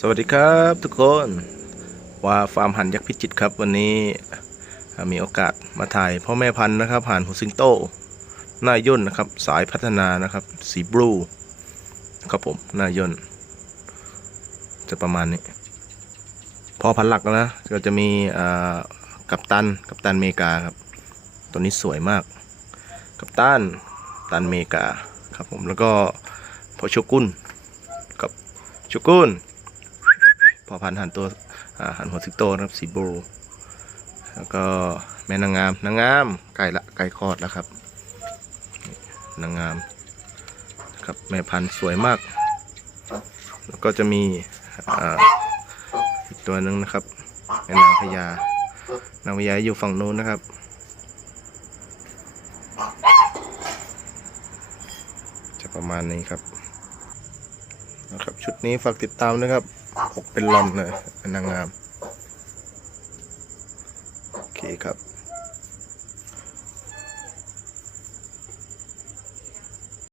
สวัสดีครับทุกคนว่าฟาร์มหันยักษ์พิจิตครับ วันนี้มีโอกาสมาถ่ายพ่อแม่พันธุ์นะครับหันหูซิงโตหน้าย่นนะครับ สายพัฒนานะครับ สีบลูครับผมหน้าย่น จะประมาณนี้พ่อพันธุ์หลักแล้วนะก็จะมีอ่ากัปตันกัปตันเมกาครับ ตัวนี้สวยมาก กัปตันตันเมกาครับผมแล้วก็พอชกุนกับชกุน พอพันหันตัวหันหัวสิงโตนะครับสีบลูแล้วก็แม่นางงามนางงามไก่ละไก่คอดแล้วครับนางงามนะครับแม่พันธุ์สวยมาก แล้วก็จะมีอีกตัวหนึ่งนะครับแม่นางพญานางพญาอยู่ฝั่งนู้นนะครับจะประมาณนี้ครับนะครับชุดนี้ฝากติดตามนะครับ เป็นลอนเลยนางงาม โอเคครับ